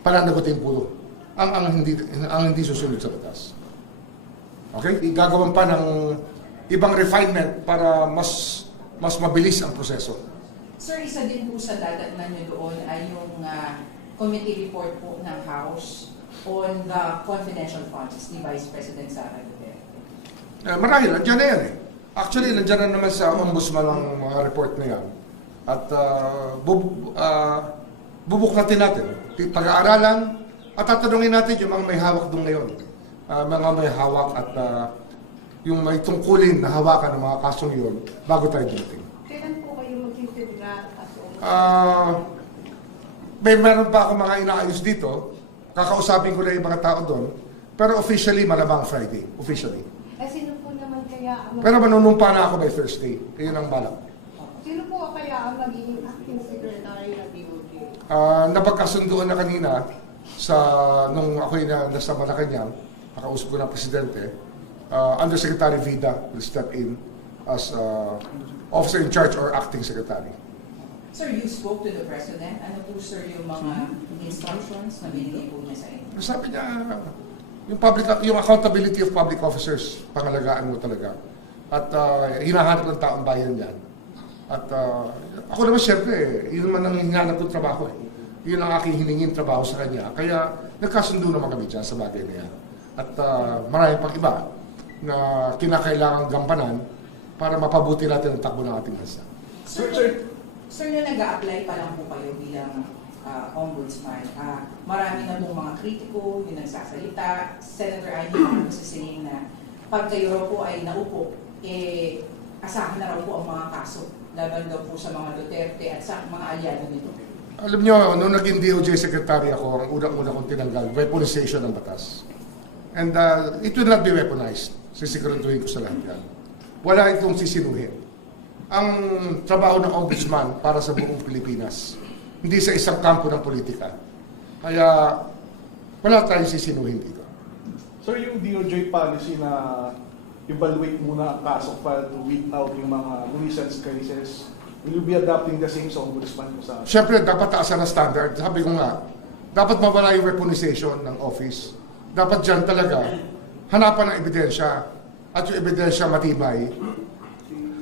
pananagutin po ang hindi susunod sa batas. Okay? Gagawin pa ng ibang refinement para mas mabilis ang proseso. Sir, isa din po sa dadatnan nyo doon ay yung committee report po ng House on the confidential funds ni Vice President Sara Duterte. Marahil, nandiyan na yan eh. Actually, nandiyan na naman sa ombudsman ang mga report na yan. At bubuklatin natin, pag-aaralan, at tatanungin natin yung mga may hawak doon ngayon. Mga may hawak at yung may tungkulin na hawakan ng mga kasong yun bago tayo dumating. Kailan po kayo mag-integra at Meron pa ako mga inaayos dito. Kakausapin ko na yung mga tao doon. Pero officially, malamang Friday. Officially. sino po naman kaya ang Pero manunumpa na ako by Thursday. Yun ang balak. sino po kaya ang magiging acting secretary ng DOJ? Napagkasunduan na kanina nung ako'y nasa Malacanang, nakausap ko ng presidente, Undersecretary Vida will step in as officer in charge or acting secretary. Sir, you spoke to the President. Ano po, sir, yung mga instructions na binigay po niya sa inyo? Sabi niya, yung accountability of public officers, pangalagaan mo talaga. At hinahanap ng taong bayan yan. At ako naman siyempre, yun naman ang hinahanap kong trabaho eh. Yun ang aking hiningin trabaho sa kanya. Kaya nagkasundo naman kami dyan sa bagay na yan. At marami pang iba na kinakailangang gampanan para mapabuti natin ang takbo ng ating bansa. Sir, na nag-a-apply pa lang po kayo bilang ombudsman, marami na pong mga kritiko, yung nagsasalita. Senator Amy po nagsisiling na pag kayo raw po ay naupo, asahan na raw po ang mga kaso laban daw po sa mga Duterte at sa mga alyado nito. Alam nyo, nung naging DOJ Secretary ako, ang unang-una kong tinanggal, weaponization ng batas. And it will not be weaponized. Sisiguraduhin ko sa lahat yan. Wala itong sisinuhin. Ang trabaho ng ombudsman para sa buong Pilipinas, hindi sa isang kampo ng politika. Kaya wala tayong sisinuhin dito. Sir, yung DOJ policy na evaluate muna ang kaso file to weed out yung mga nuisance cases, will you be adopting the same sa ombudsman ko sa... Siyempre, dapat taasan ang standard. Sabi ko nga, dapat mawala yung weaponization ng office. Dapat dyan talaga hanapan ng ebidensya at yung ebidensya matibay.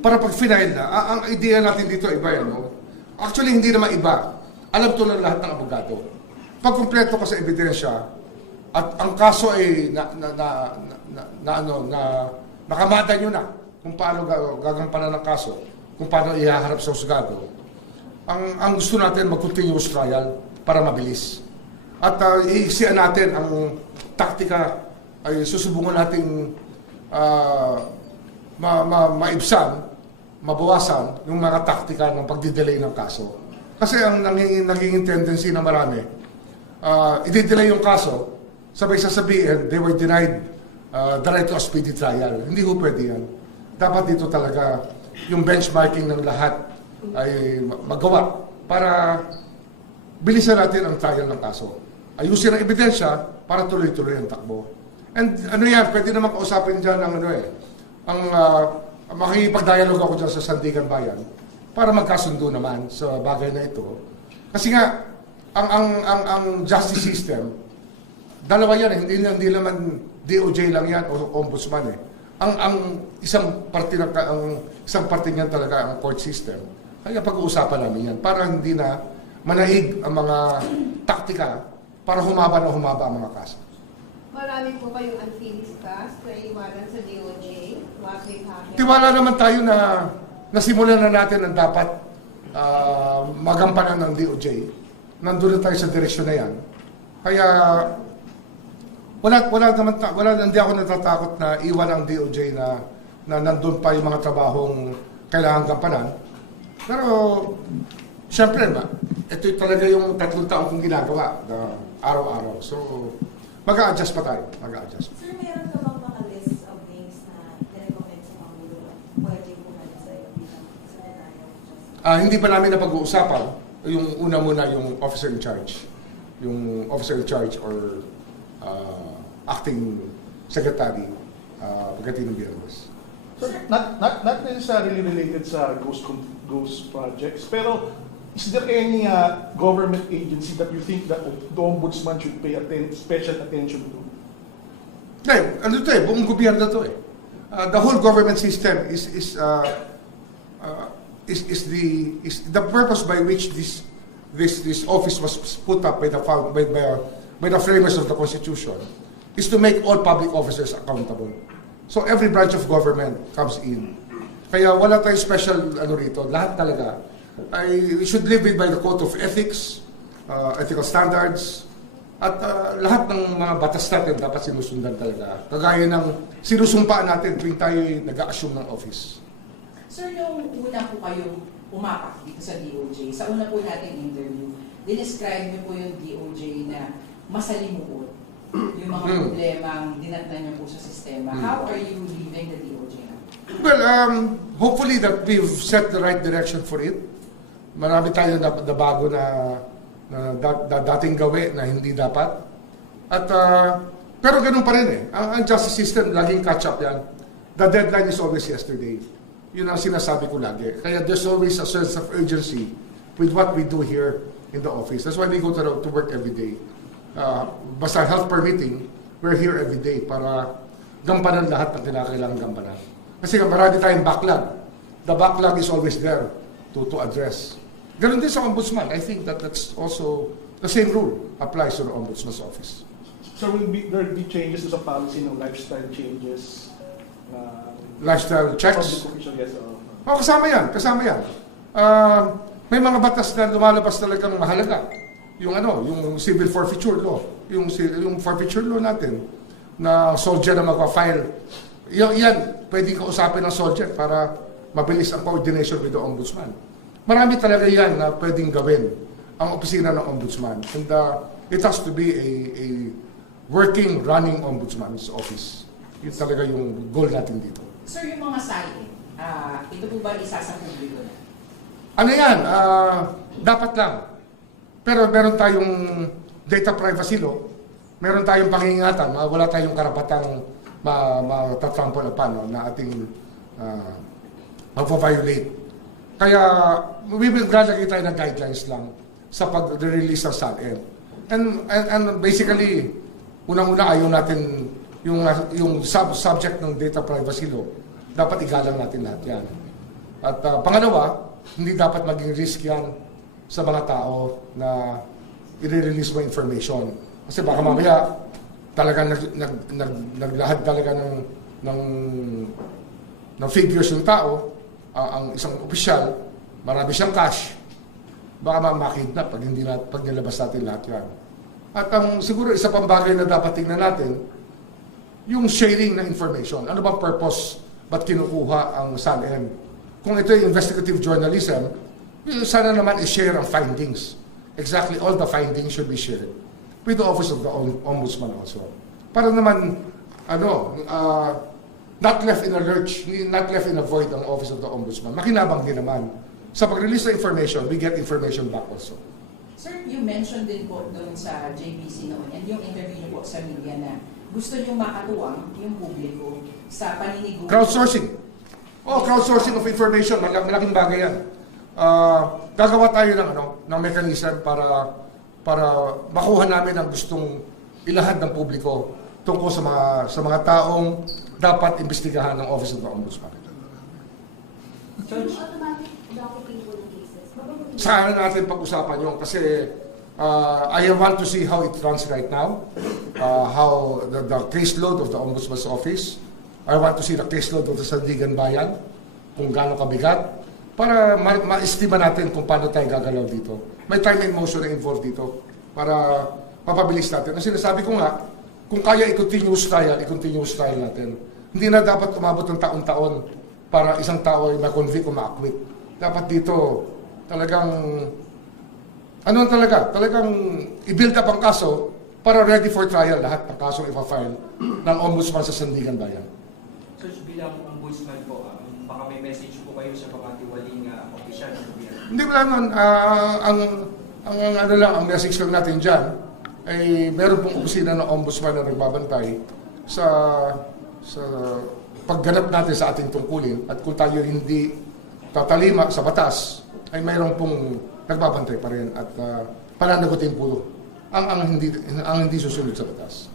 Para pag final na, ang idea natin dito iba yan. No? Actually, hindi naman iba. Alam to ng lahat ng abogado. Pag kumpleto ka sa ebidensya at ang kaso ay nakamata nyo na kung paano gagampanan ng kaso, kung paano ihaharap sa husgado. Ang gusto natin mag-continuous trial para mabilis. At iiksian natin ang taktika ay susubungan nating maibsan, mabawasan yung mga taktika ng pagdidelay ng kaso. Kasi ang naging tendency na marami, i-delay yung kaso, sabay sasabihin, they were denied the right to a speedy trial. Hindi ho pwede yan. Dapat dito talaga yung benchmarking ng lahat ay magawa para bilisan natin ang trial ng kaso. Ayusin ang ebidensya para tuloy-tuloy ang takbo. And ano yan, pwede naman kausapin dyan makikipag-dialogue ako dyan sa Sandigan Bayan para magkasundo naman sa bagay na ito. Kasi nga, ang justice system, dalawa yan, hindi naman DOJ lang yan o ombudsman eh. Ang isang parte niyan talaga ang court system. Kaya pag-uusapan namin yan para hindi na manaig ang mga taktika para humaba ang mga kaso. Marami po kayong unfinished task na iwanan sa DOJ. Tiwala naman tayo na nasimulan na natin ang dapat magampanan ng DOJ. Nandun na tayo sa direksyon na yan. Kaya hindi ako natatakot na iwan ang DOJ na nandun pa yung mga trabahong kailangan gampanan. Pero, siyempre ito talaga yung 3 taong kong ginagawa na araw-araw. So, mag-a-adjust pa tayo. Mag-a-adjust. Sir, meron ka bang mga list of names na i-recommend sa Pangulo at pwede pumalit sa iyo bilang Secretary of Justice? Hindi pa namin napag-uusapan. Yung una muna yung officer in charge. Yung officer in charge or acting secretary pagdating ng Biyernes. Sir, not necessarily related sa ghost projects, pero Is there any government agency that you think that the Ombudsman should pay special attention to? Ano to eh, buong gobyerno to eh. The whole government system is the purpose by which this office was put up by the framers of the Constitution is to make all public officers accountable. So every branch of government comes in. Kaya wala tayong special ano rito, lahat talaga we should live by the code of ethics, ethical standards, at lahat ng mga batas natin dapat sinusundan talaga. Kagaya ng sinusumpaan natin tuwing tayo nag-a-assume ng office. Sir, nung una po kayong umapak dito sa DOJ, sa una po nating interview, dinescribe niyo po yung DOJ na masalimuot yung mga problemang dinatnan niyo po sa sistema. How are you leaving the DOJ now? Well, hopefully that we've set the right direction for it. Marami tayo na bago na dating gawi na hindi dapat. At pero ganun pa rin eh. Ang justice system, laging catch up yan. The deadline is always yesterday. Yun ang sinasabi ko lagi. Kaya there's always a sense of urgency with what we do here in the office. That's why we go to work every day. Basta health permitting, we're here every day para gampanan lahat ng kinakailangan gampanan. Kasi marami tayong backlog. The backlog is always there to address. Ganun din sa Ombudsman. I think that's also the same rule applies to the Ombudsman's office. So will there be changes to sa policy ng lifestyle changes? Lifestyle checks? Public official, yes. Oh, kasama yan. May mga batas na lumalabas talagang mahalaga. Yung civil forfeiture law. Yung forfeiture law natin na soldier na magpa-file. Yan, pwedeng kausapin ng soldier para mabilis ang coordination with the Ombudsman. Marami talaga yan na pwedeng gawin ang opisina ng Ombudsman. And it has to be a working, running Ombudsman's office. Yun talaga yung goal natin dito. Sir, yung mga salin, ito po ba isa sa publiko na? Ano yan? Dapat lang. Pero meron tayong data privacy law, meron tayong pangingatan, wala tayong karapatang matatrample upon na ating mag-violate. Kaya we will glalagay tayo ng guidelines lang sa pag-release ng SALN. And basically, unang-una ayaw natin yung subject ng data privacy law, dapat igalang natin lahat yan. At pangalawa, hindi dapat maging risk yan sa mga tao na i-release mo information. Kasi baka mamaya talagang naglahad talaga ng figures yung tao, ang isang opisyal, marami siyang cash, baka makidnap pag nilabas natin lahat yan. At siguro isa pang bagay na dapat tingnan natin, yung sharing ng information. Ano bang purpose? Ba't kinukuha ang SALN? Kung ito yung investigative journalism, sana naman i-share ang findings. Exactly all the findings should be shared with the Office of the Ombudsman also. Para naman, not left in a lurch, not left in a void ang Office of the Ombudsman. Makinabang din naman. Sa pag-release ng information, we get information back also. Sir, you mentioned din po doon sa JBC noon and yung interview niyo po sa media na gusto niyo makatuwang yung publiko sa paniniguan. Crowdsourcing. Crowdsourcing of information. Malaking bagay yan. Gagawa tayo ng mechanism para makuha namin ang gustong ilahad ng publiko tungkol sa mga taong dapat imbestigahan ng Office of the Ombudsman. So, yung automatic docketing po ng cases, Saan natin pag-usapan yun kasi I want to see how it runs right now, how the caseload of the Ombudsman's Office. I want to see the caseload of the Sandigan Bayan, kung gaano kabigat, para ma-estima natin kung paano tayo gagalaw dito. May time and motion na involved dito para mapabilis natin. Ang sinasabi ko nga, kung kaya i-continuous trial natin. Hindi na dapat umabot ng taon-taon para isang tao ay ma-convict o ma-acquit. Dapat dito talagang talagang i-build up ang kaso para ready for trial lahat ng kasong ipa-file ng Ombudsman sa Sandigan Bayan. So bilang Ombudsman po, baka may message po kayo sa mga tiwaling opisyal ng gobyerno? Hindi wala nun. Ang message lang natin dyan ay meron pong opisina ng Ombudsman na nagbabantay sa pagganap natin sa ating tungkulin at kung tayo hindi tatalima sa batas ay mayroon pong nagbabantay pa rin at pananagutin po ang hindi susunod sa batas.